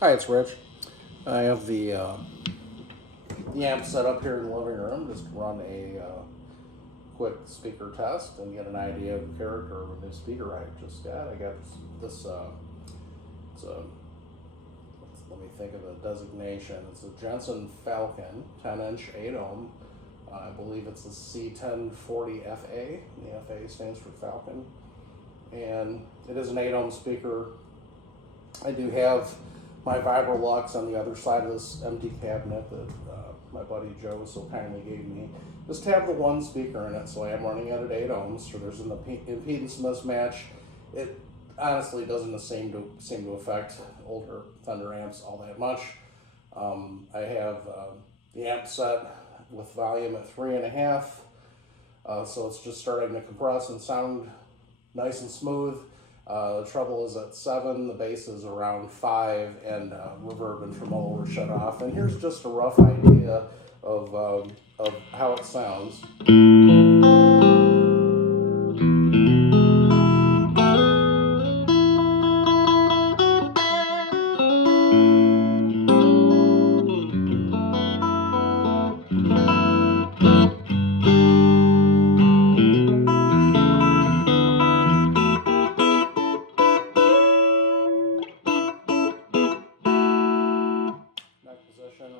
Hi, it's Rich. I have the amp set up here in the living room just to run a quick speaker test and get an idea of the character of a new speaker I just got. I got this, it's a, let me think of the designation. It's a Jensen Falcon 10-inch 8 ohm. I believe it's a C1040FA. The FA stands for Falcon. And it is an 8 ohm speaker. I do have my Vibrolux on the other side of this empty cabinet that my buddy Joe so kindly gave me. Just to have the one speaker in it, so I am running it at 8 ohms, so there's an impedance mismatch. It honestly doesn't seem to affect older Thunder amps all that much. I have the amp set with volume at 3.5, so it's just starting to compress and sound nice and smooth. The treble is at 7, the bass is around 5, and reverb and tremolo are shut off. And here's just a rough idea of how it sounds. Neck position,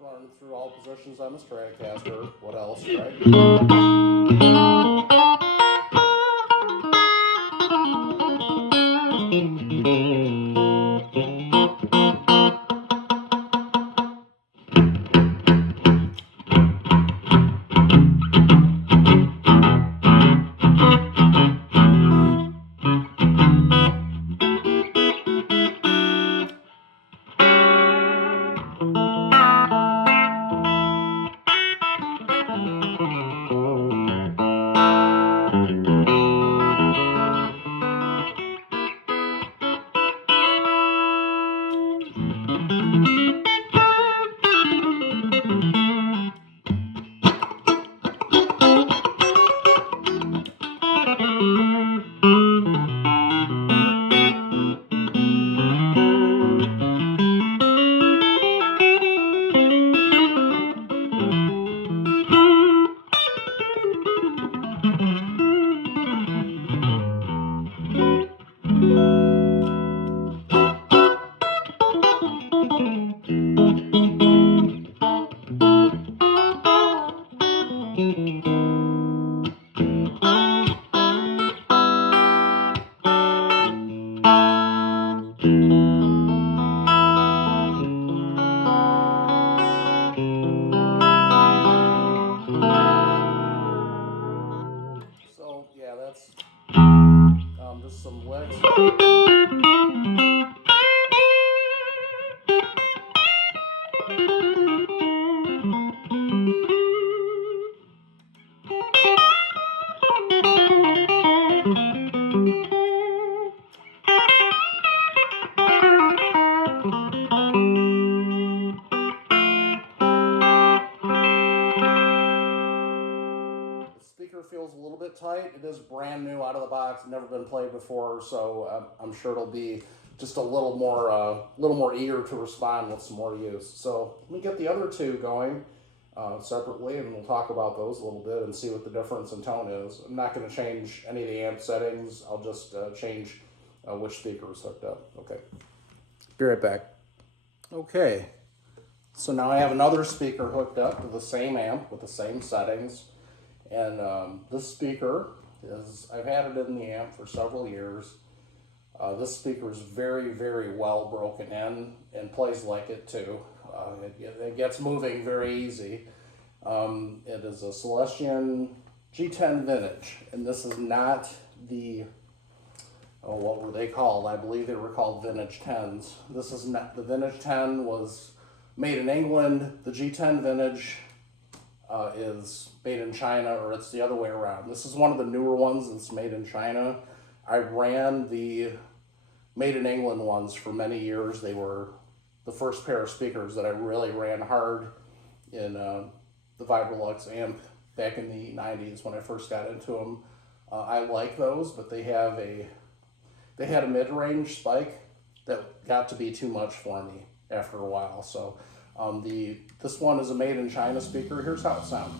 running through all positions on the Stratocaster. What else, right? So yeah, that's just some licks. The speaker feels a little bit tight. It is brand new out of the box, never been played before, so I'm sure it'll be just a little more eager to respond with some more use. So let me get the other two going separately, and we'll talk about those a little bit and see what the difference in tone is. I'm not going to change any of the amp settings. I'll just change which speaker is hooked up. Okay, be right back. Okay, so now I have another speaker hooked up to the same amp with the same settings. And this speaker I've had it in the amp for several years. This speaker is very, very well broken in and plays like it too. It gets moving very easy. It is a Celestion G10 Vintage, and this is not the, oh, what were they called? I believe they were called Vintage 10s. This is not, the Vintage 10 was made in England. The G10 Vintage is made in China, or it's the other way around. This is one of the newer ones that's made in China. I ran the made in England ones for many years. They were the first pair of speakers that I really ran hard in the Vibrolux amp back in the 90s when I first got into them. I like those, but they had a mid-range spike that got to be too much for me after a while. So this one is a made in China speaker. Here's how it sounds.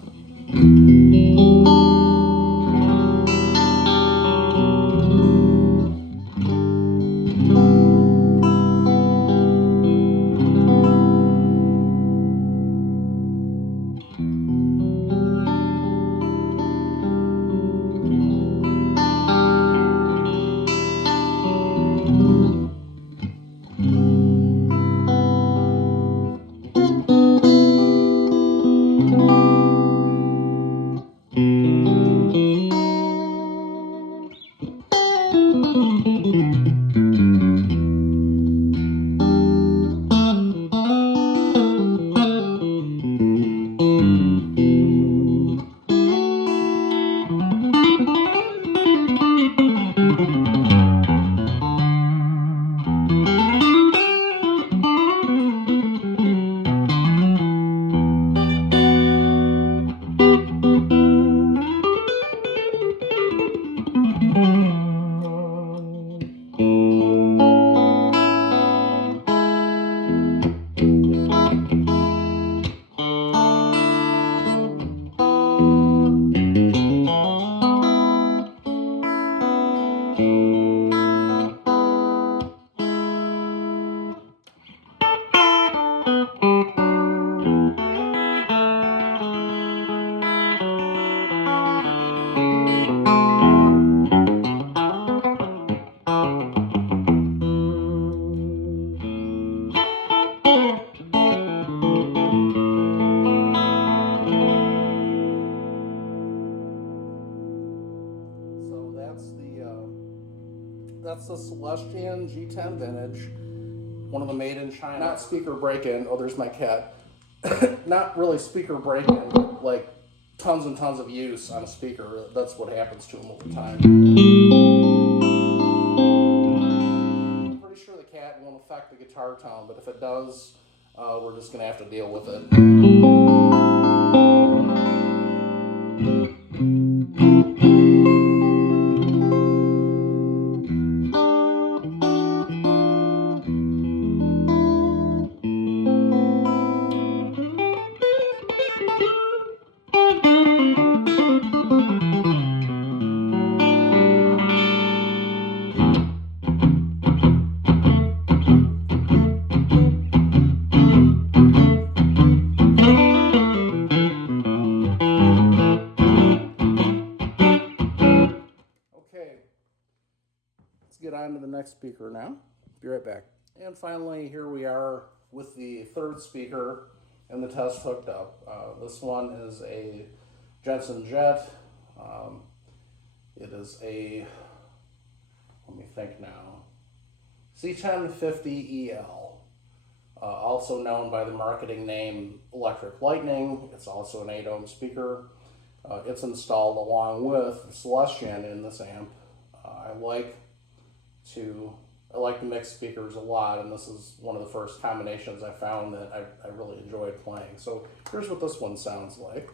That's the Celestion G10 Vintage, one of the made in China. Not speaker break-in. Oh, there's my cat. Not really speaker break-in, but like tons and tons of use on a speaker. That's what happens to them over time. I'm pretty sure the cat won't affect the guitar tone, but if it does, we're just going to have to deal with it. Get on to the next speaker now. Be right back. And finally, here we are with the third speaker and the test hooked up. This one is a Jensen Jet. It is a, let me think now, C1050EL, also known by the marketing name Electric Lightning. It's also an 8-ohm speaker. It's installed along with Celestion in this amp. I like to mix speakers a lot, and this is one of the first combinations I found that I really enjoyed playing. So here's what this one sounds like.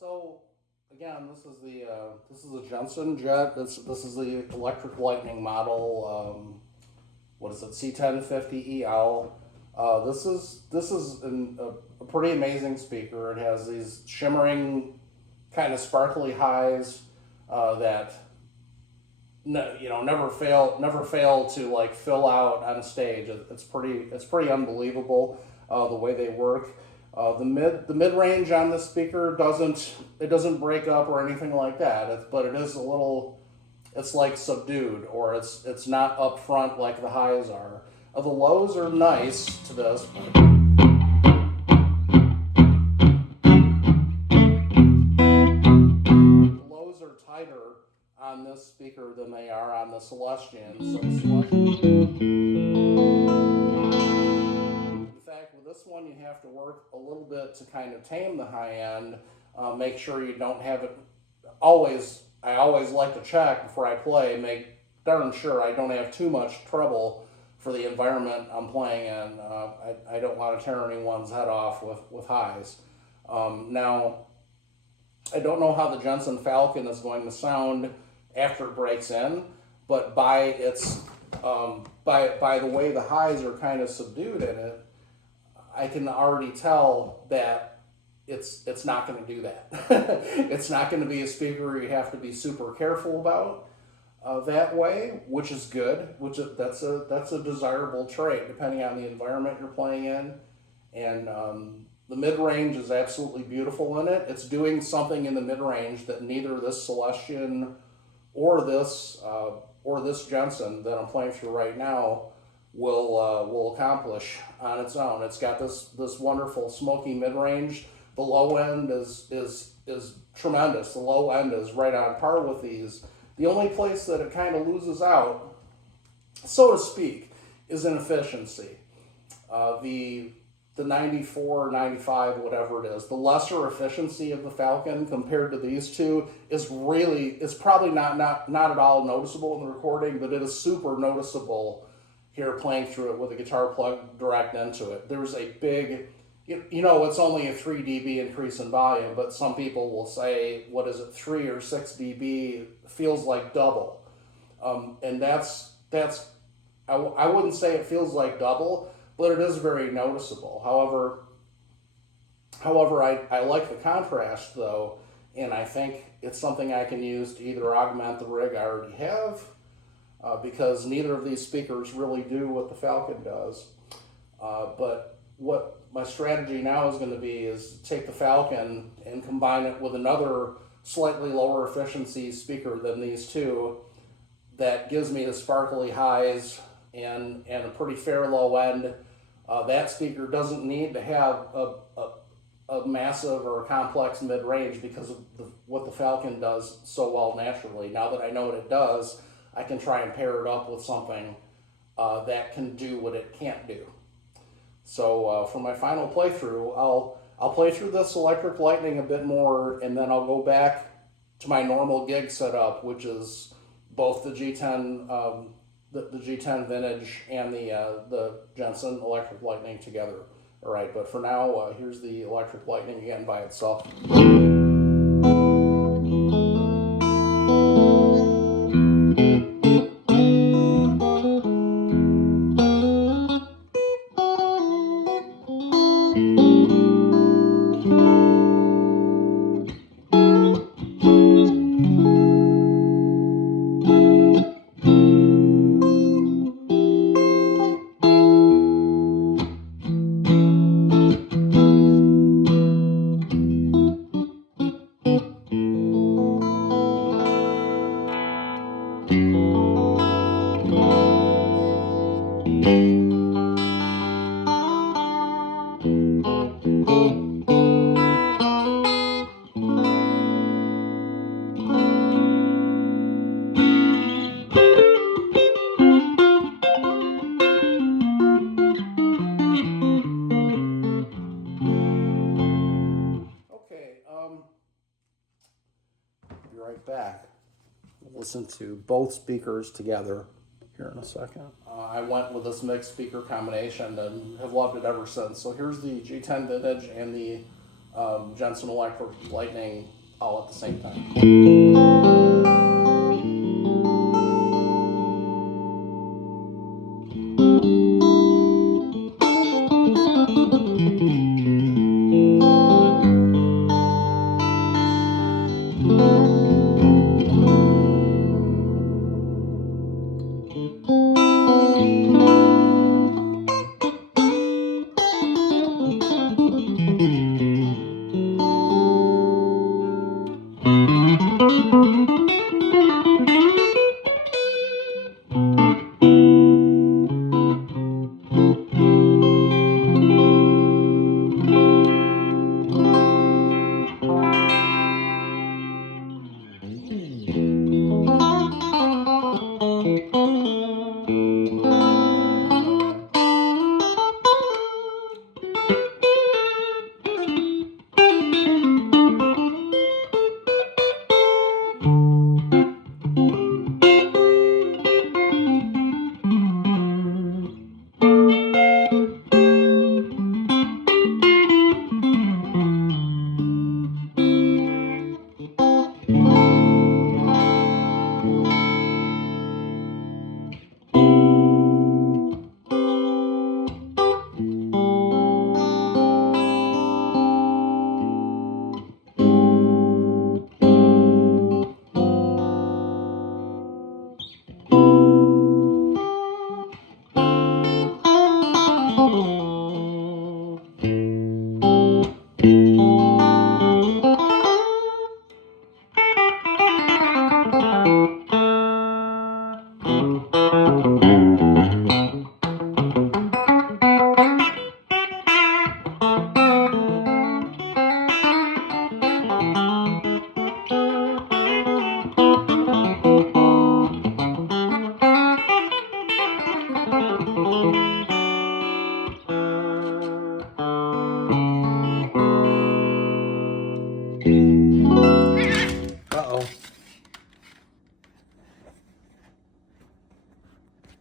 So again, this is a Jensen jet. This is the electric lightning model. What is it? C1050EL. This is a pretty amazing speaker. It has these shimmering, kind of sparkly highs that never fail to like fill out on stage. It's pretty unbelievable the way they work. The mid range on this speaker doesn't break up or anything like that. But it is a little, it's like subdued, or it's not up front like the highs are. The lows are nice to this. The lows are tighter on this speaker than they are on the Celestion. So the Celestion, in fact, with this one, you have to work a little bit to kind of tame the high end. Make sure you don't have it. I always like to check before I play. Make darn sure I don't have too much trouble for the environment I'm playing in. I don't want to tear anyone's head off with highs. Now, I don't know how the Jensen Falcon is going to sound after it breaks in, but by the way the highs are kind of subdued in it, I can already tell that it's not going to do that. It's not going to be a speaker you have to be super careful about that way, which is good. That's a desirable trait depending on the environment you're playing in, and the mid range is absolutely beautiful in it. It's doing something in the mid range that neither this Celestion or this Jensen that I'm playing through right now will accomplish on its own. It's got this wonderful smoky mid range. The low end is tremendous. The low end is right on par with these. The only place that it kind of loses out, so to speak, is in efficiency. The 94, 95, whatever it is, the lesser efficiency of the Falcon compared to these two is probably not at all noticeable in the recording, but it is super noticeable here playing through it with a guitar plugged direct into it. There's a big, it's only a 3 dB increase in volume, but some people will say, 3 or 6 dB feels like double. And that's I wouldn't say it feels like double, but it is very noticeable. However, I like the contrast though, and I think it's something I can use to either augment the rig I already have, because neither of these speakers really do what the Falcon does. But what my strategy now is going to be is take the Falcon and combine it with another slightly lower efficiency speaker than these two that gives me the sparkly highs and a pretty fair low end. That speaker doesn't need to have a massive or a complex mid-range because of what the Falcon does so well naturally. Now that I know what it does, I can try and pair it up with something that can do what it can't do. So for my final playthrough, I'll play through this Electric Lightning a bit more, and then I'll go back to my normal gig setup, which is both the G10 the G10 Vintage and the Jensen Electric Lightning together. All right, but for now, here's the Electric Lightning again by itself. be right back. We'll listen to both speakers together here in a second. I went with this mixed speaker combination and have loved it ever since. So here's the G10 Vintage and the Jensen Electric Lightning all at the same time.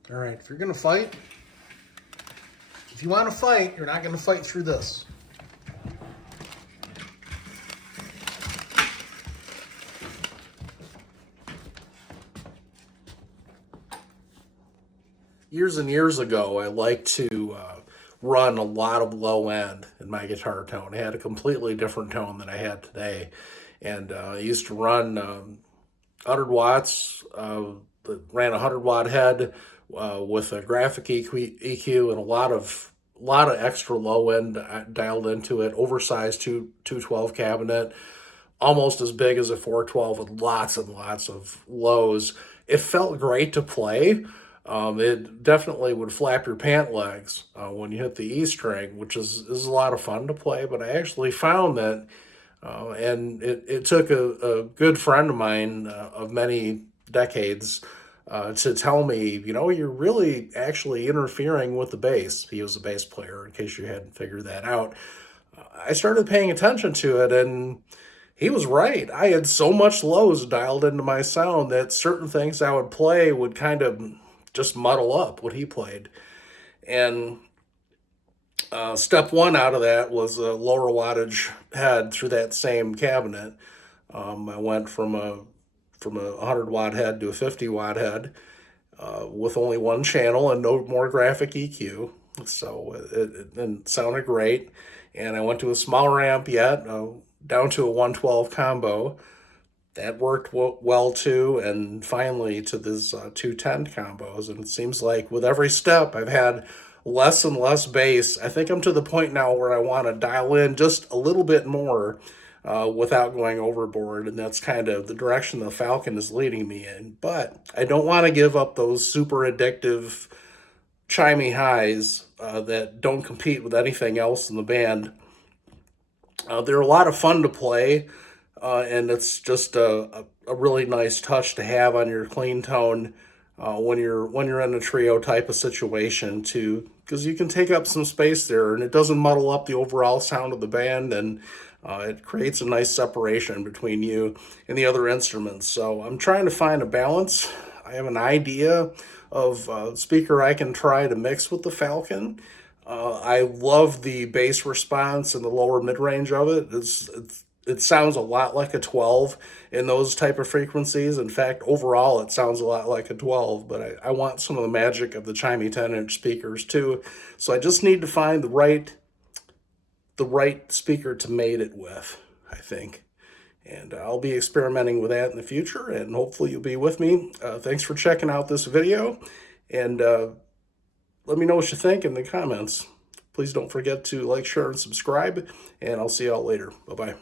All right, if you're going to fight, if you want to fight, you're not going to fight through this. Years and years ago, I liked to run a lot of low end in my guitar tone. I had a completely different tone than I had today. And I used to run 100 watts, ran a 100-watt head with a graphic EQ and a lot of extra low end dialed into it, oversized 212 cabinet, almost as big as a 412 with lots and lots of lows. It felt great to play. It definitely would flap your pant legs when you hit the E string, which is a lot of fun to play. But I actually found that, and it took a good friend of mine of many decades to tell me, you're really actually interfering with the bass. He was a bass player, in case you hadn't figured that out. I started paying attention to it, and he was right. I had so much lows dialed into my sound that certain things I would play would kind of just muddle up what he played. And step one out of that was a lower wattage head through that same cabinet. I went from a 100-watt head to a 50-watt head with only one channel and no more graphic EQ. So it sounded great. And I went to a smaller amp yet, down to a 112 combo. That worked well too, and finally to this 210 combos. And it seems like with every step, I've had less and less bass. I think I'm to the point now where I want to dial in just a little bit more without going overboard, and that's kind of the direction the Falcon is leading me in. But I don't want to give up those super addictive, chimey highs that don't compete with anything else in the band. They're a lot of fun to play. And it's just a really nice touch to have on your clean tone when you're in a trio type of situation too, because you can take up some space there and it doesn't muddle up the overall sound of the band, and It creates a nice separation between you and the other instruments. So I'm trying to find a balance. I have an idea of speaker I can try to mix with the Falcon. I love the bass response and the lower mid range of it. It sounds a lot like a 12 in those type of frequencies. In fact, overall, it sounds a lot like a 12, but I want some of the magic of the chimey 10-inch speakers too. So I just need to find the right speaker to mate it with, I think. And I'll be experimenting with that in the future, and hopefully you'll be with me. Thanks for checking out this video, and let me know what you think in the comments. Please don't forget to like, share, and subscribe, and I'll see y'all later. Bye-bye.